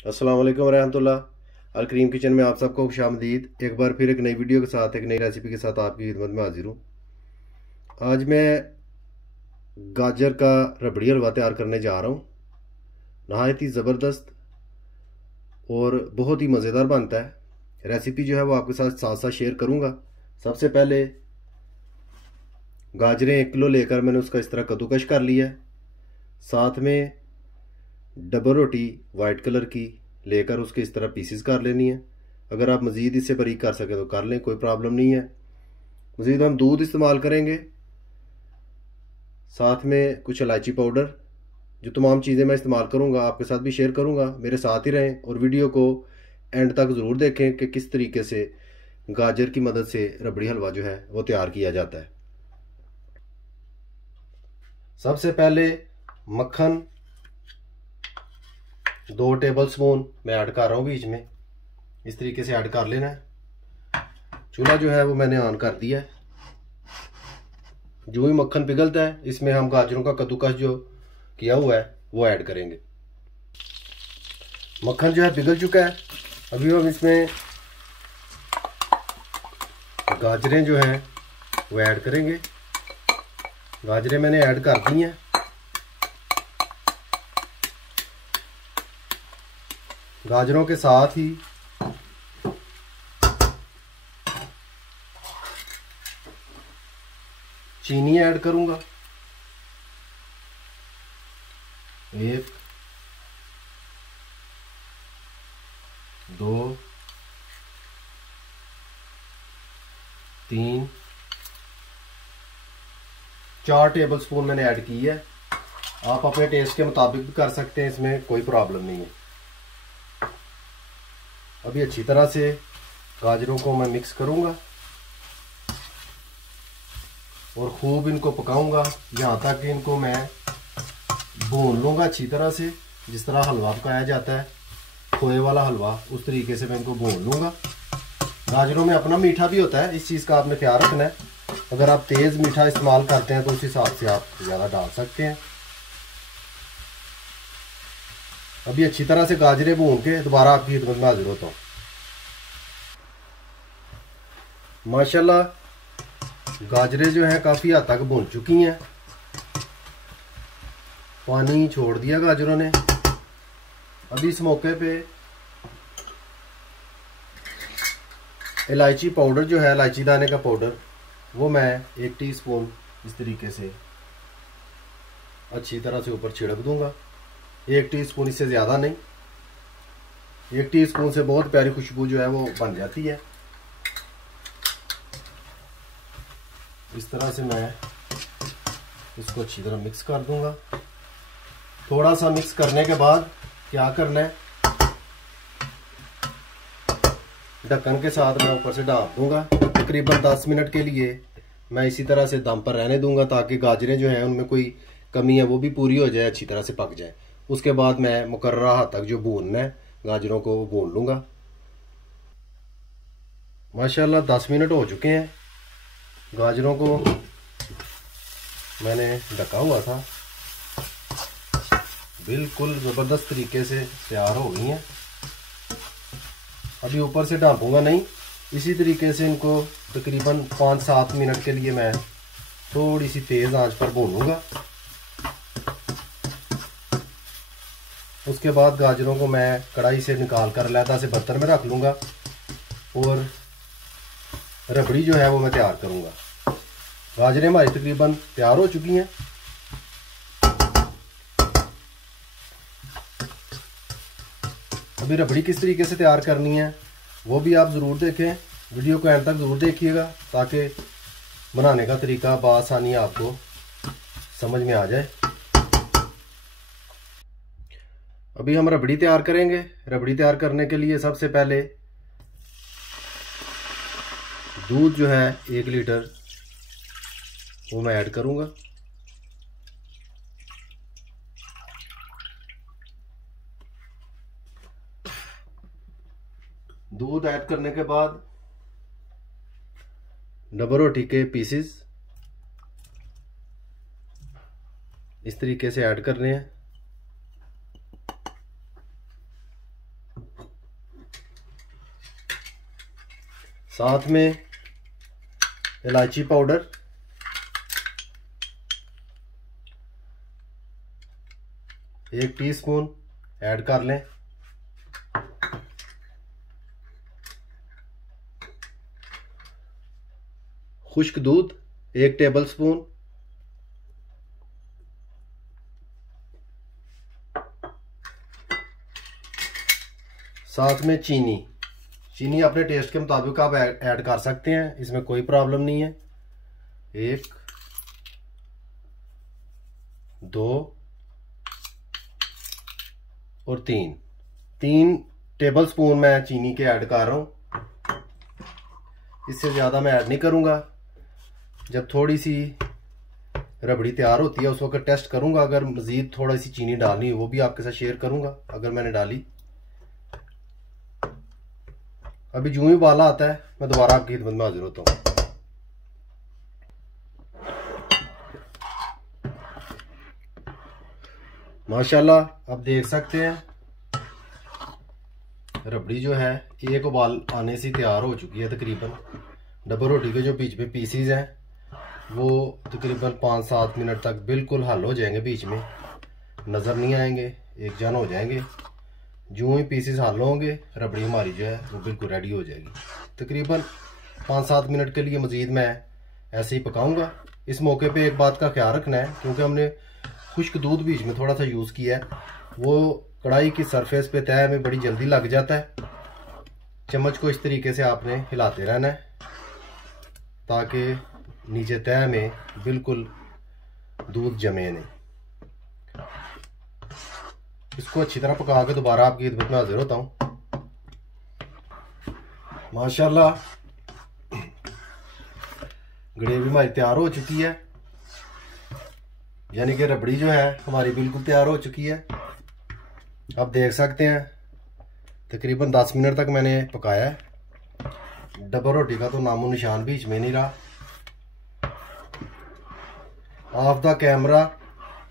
अस्सलाम वालेकुम रहमतुल्लाह। अल करीम किचन में आप सबको खुशामदीद। एक बार फिर एक नई वीडियो के साथ, एक नई रेसिपी के साथ आपकी खिदमत में हाजिर हूँ। आज मैं गाजर का रबड़ी हलवा तैयार करने जा रहा हूँ। नहायत ही ज़बरदस्त और बहुत ही मज़ेदार बनता है। रेसिपी जो है वो आपके साथ साथ साथ शेयर करूँगा। सबसे पहले गाजरें 1 किलो लेकर मैंने उसका इस तरह कद्दूकश कर लिया है। साथ में डबल रोटी वाइट कलर की लेकर उसके इस तरह पीसीज कर लेनी है। अगर आप मज़ीद इससे बारीक कर सकें तो कर लें, कोई प्रॉब्लम नहीं है। मज़ीद हम दूध इस्तेमाल करेंगे, साथ में कुछ इलायची पाउडर। जो तमाम चीज़ें मैं इस्तेमाल करूँगा आपके साथ भी शेयर करूँगा। मेरे साथ ही रहें और वीडियो को एंड तक ज़रूर देखें कि किस तरीके से गाजर की मदद से रबड़ी हलवा जो है वो तैयार किया जाता है। सबसे पहले मक्खन 2 टेबल स्पून मैं ऐड कर रहा हूँ बीच में। इस तरीके से ऐड कर लेना है। चूल्हा जो है वो मैंने ऑन कर दिया है। जो ही मक्खन पिघलता है इसमें हम गाजरों का कद्दूकस जो किया हुआ है वो ऐड करेंगे। मक्खन जो है पिघल चुका है। अभी हम इसमें गाजरें जो हैं वो ऐड करेंगे। गाजरें मैंने ऐड कर दी हैं। गाजरों के साथ ही चीनी ऐड करूंगा। 1 2 3 4 टेबल स्पून मैंने ऐड की है। आप अपने टेस्ट के मुताबिक भी कर सकते हैं, इसमें कोई प्रॉब्लम नहीं है। अभी अच्छी तरह से गाजरों को मैं मिक्स करूंगा और खूब इनको पकाऊंगा यहाँ तक कि इनको मैं भून लूँगा अच्छी तरह से। जिस तरह हलवा पकाया जाता है, खोए वाला हलवा, उस तरीके से मैं इनको भून लूँगा। गाजरों में अपना मीठा भी होता है, इस चीज़ का आपने ख्याल रखना है। अगर आप तेज़ मीठा इस्तेमाल करते हैं तो उस हिसाब से आप ज़्यादा डाल सकते हैं। अभी अच्छी तरह से गाजरें भून के दोबारा आपकी खिदमत में हाजिर होता हूँ। माशाल्लाह गाजरें जो है काफ़ी हद तक भून चुकी हैं। पानी छोड़ दिया गाजरों ने। अभी इस मौके पे इलायची पाउडर जो है, इलायची दाने का पाउडर, वो मैं 1 टीस्पून इस तरीके से अच्छी तरह से ऊपर छिड़क दूंगा। 1 टीस्पून, इससे ज़्यादा नहीं। 1 टीस्पून से बहुत प्यारी खुशबू जो है वो बन जाती है। इस तरह से मैं इसको अच्छी तरह मिक्स कर दूंगा। थोड़ा सा मिक्स करने के बाद क्या करना है, ढक्कन के साथ मैं ऊपर से ढाँप दूंगा। तकरीबन 10 मिनट के लिए मैं इसी तरह से दम पर रहने दूंगा ताकि गाजरें जो हैं उनमें कोई कमी है वो भी पूरी हो जाए, अच्छी तरह से पक जाए। उसके बाद मैं मुकर्ररा हद तक जो भूनना है गाजरों को वो भून लूँगा। माशाल्लाह 10 मिनट हो चुके हैं। गाजरों को मैंने ढका हुआ था, बिल्कुल ज़बरदस्त तरीके से तैयार हो गई हैं। अभी ऊपर से ढाँपूंगा नहीं, इसी तरीके से इनको तकरीबन 5-7 मिनट के लिए मैं थोड़ी सी तेज़ आंच पर भूनूंगा। उसके बाद गाजरों को मैं कढ़ाई से निकाल कर अलहदा से बर्तन में रख लूँगा और रबड़ी जो है वो मैं तैयार करूँगा। गाजरें हमारी तकरीबन तैयार हो चुकी हैं। अभी रबड़ी किस तरीके से तैयार करनी है वो भी आप ज़रूर देखें, वीडियो को एंड तक ज़रूर देखिएगा ताकि बनाने का तरीका बआसानी आपको समझ में आ जाए। अभी हम रबड़ी तैयार करेंगे। रबड़ी तैयार करने के लिए सबसे पहले दूध जो है 1 लीटर वो मैं ऐड करूँगा। दूध ऐड करने के बाद डबल रोटी के पीसेस इस तरीके से ऐड करने हैं। साथ में इलायची पाउडर, एक टीस्पून ऐड कर लें। खुश्क दूध 1 टेबलस्पून, साथ में चीनी अपने टेस्ट के मुताबिक आप ऐड कर सकते हैं, इसमें कोई प्रॉब्लम नहीं है। 1, 2 और 3 टेबलस्पून मैं चीनी के ऐड कर रहा हूं। इससे ज़्यादा मैं ऐड नहीं करूंगा। जब थोड़ी सी रबड़ी तैयार होती है उस वक्त टेस्ट करूंगा, अगर मज़ीद थोड़ी सी चीनी डालनी है वो भी आपके साथ शेयर करूंगा अगर मैंने डाली। अभी जूं ही उबाला आता है मैं दोबारा आपकी खिदमत में हाजिर होता हूँ। माशाल्लाह आप देख सकते हैं रबड़ी जो है एक उबाल आने से तैयार हो चुकी है तकरीबन। डबल रोटी के जो बीच में पीसीज हैं वो तकरीबन 5-7 मिनट तक बिल्कुल हल हो जाएंगे, बीच में नज़र नहीं आएंगे, एक जन हो जाएंगे। जो ही पीसीस हल होंगे रबड़ी हमारी जो है वो बिल्कुल रेडी हो जाएगी। तकरीबन 5-7 मिनट के लिए मज़ीद मैं ऐसे ही पकाऊंगा। इस मौके पे एक बात का ख्याल रखना है, क्योंकि हमने खुश्क दूध बीच में थोड़ा सा यूज़ किया है, वो कढ़ाई की सरफेस पे तय में बड़ी जल्दी लग जाता है। चम्मच को इस तरीके से आपने हिलाते रहना है ताकि नीचे तय में बिल्कुल दूध जमे नहीं। इसको अच्छी तरह पका के दोबारा आपकी खिदमत में हाजिर होता हूँ। माशाल्लाह ग्रेवी हमारी तैयार हो चुकी है, यानी कि रबड़ी जो है हमारी बिल्कुल तैयार हो चुकी है। आप देख सकते हैं तकरीबन 10 मिनट तक मैंने पकाया है। डबल रोटी का तो नामो निशान बीच में नहीं रहा। ऑफ द कैमरा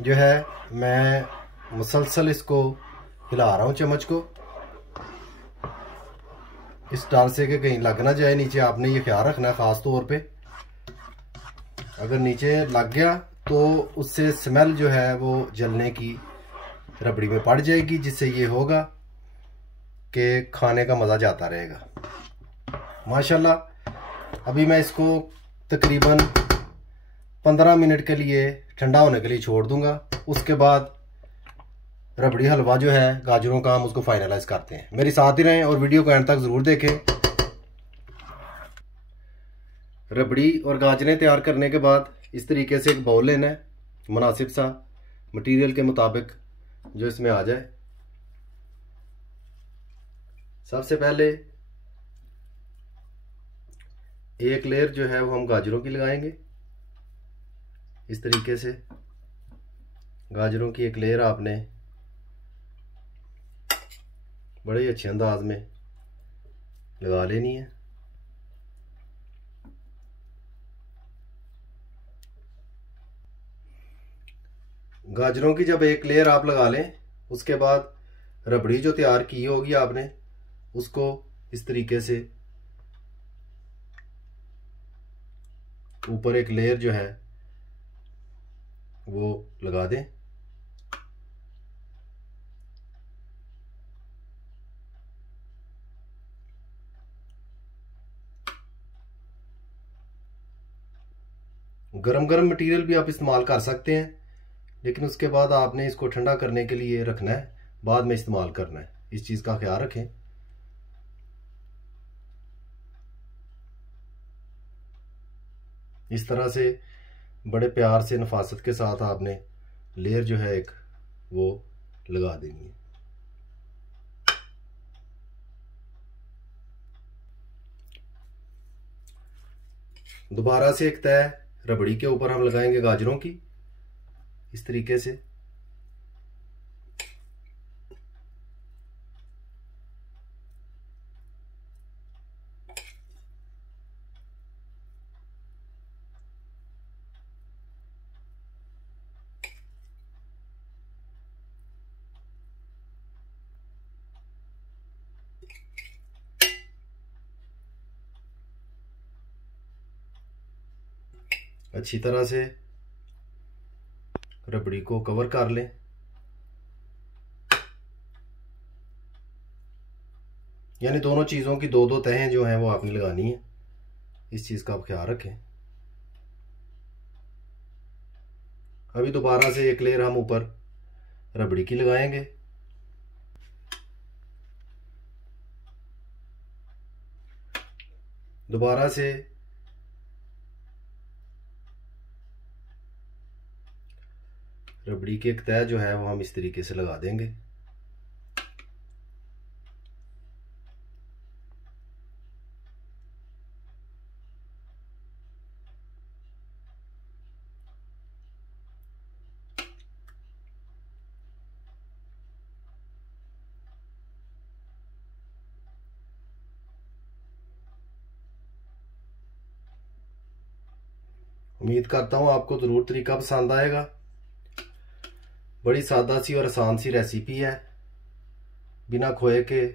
जो है मैं मुसलसल इसको हिला रहा हूँ चम्मच को, इस डाल से कि कहीं लग ना जाए नीचे। आपने ये ख्याल रखना है ख़ास तौर पे, अगर नीचे लग गया तो उससे स्मेल जो है वो जलने की रबड़ी में पड़ जाएगी, जिससे ये होगा कि खाने का मज़ा जाता रहेगा। माशाल्लाह अभी मैं इसको तकरीबन 15 मिनट के लिए ठंडा होने के लिए छोड़ दूंगा। उसके बाद रबड़ी हलवा जो है गाजरों का हम उसको फाइनलाइज करते हैं। मेरे साथ ही रहें और वीडियो को एंड तक ज़रूर देखें। रबड़ी और गाजरें तैयार करने के बाद इस तरीके से एक बाउल लेना है, मुनासिब सा मटेरियल के मुताबिक जो इसमें आ जाए। सबसे पहले एक लेयर जो है वो हम गाजरों की लगाएंगे। इस तरीके से गाजरों की एक लेयर आपने बड़े ही अच्छे अंदाज में लगा लेनी है। गाजरों की जब एक लेयर आप लगा लें उसके बाद रबड़ी जो तैयार की होगी आपने उसको इस तरीके से ऊपर एक लेयर जो है वो लगा दें। गरम गरम मटेरियल भी आप इस्तेमाल कर सकते हैं, लेकिन उसके बाद आपने इसको ठंडा करने के लिए रखना है, बाद में इस्तेमाल करना है। इस चीज़ का ख्याल रखें। इस तरह से बड़े प्यार से नफासत के साथ आपने लेयर जो है एक वो लगा देनी है। दोबारा से एक तय रबड़ी के ऊपर हम लगाएंगे गाजरों की इस तरीके से। अच्छी तरह से रबड़ी को कवर कर लें। यानी दोनों चीज़ों की दो दो तहें जो हैं वो आपने लगानी है। इस चीज़ का आप ख्याल रखें। अभी दोबारा से एक लेयर हम ऊपर रबड़ी की लगाएंगे। दोबारा से रबड़ी की एक तह जो है वो हम इस तरीके से लगा देंगे। उम्मीद करता हूँ आपको ज़रूर तरीका पसंद आएगा। बड़ी सादा सी और आसान सी रेसिपी है। बिना खोए के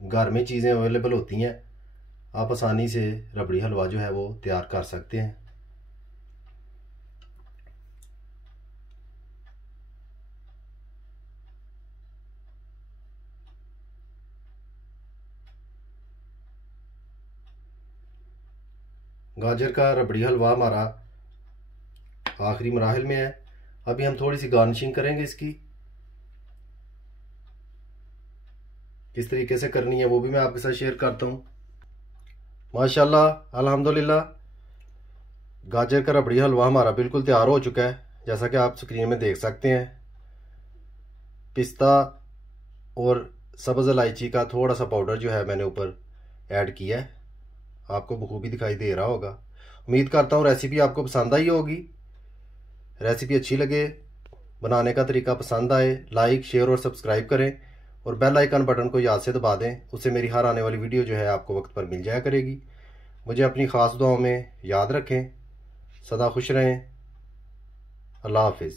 घर में चीज़ें अवेलेबल होती हैं, आप आसानी से रबड़ी हलवा जो है वो तैयार कर सकते हैं। गाजर का रबड़ी हलवा हमारा आखिरी मराहिल में है। अभी हम थोड़ी सी गार्निशिंग करेंगे इसकी। किस तरीके से करनी है वो भी मैं आपके साथ शेयर करता हूँ। माशाल्लाह, अल्हम्दुलिल्लाह, गाजर का रबड़ी हलवा हमारा बिल्कुल तैयार हो चुका है। जैसा कि आप स्क्रीन में देख सकते हैं, पिस्ता और सब्ज़ इलायची का थोड़ा सा पाउडर जो है मैंने ऊपर ऐड किया है, आपको बखूबी दिखाई दे रहा होगा। उम्मीद करता हूँ रेसिपी आपको पसंद आई होगी। रेसिपी अच्छी लगे, बनाने का तरीका पसंद आए, लाइक शेयर और सब्सक्राइब करें और बेल आइकन बटन को याद से दबा दें। उससे मेरी हर आने वाली वीडियो जो है आपको वक्त पर मिल जाया करेगी। मुझे अपनी ख़ास दुआओं में याद रखें। सदा खुश रहें। अल्लाह हाफिज़।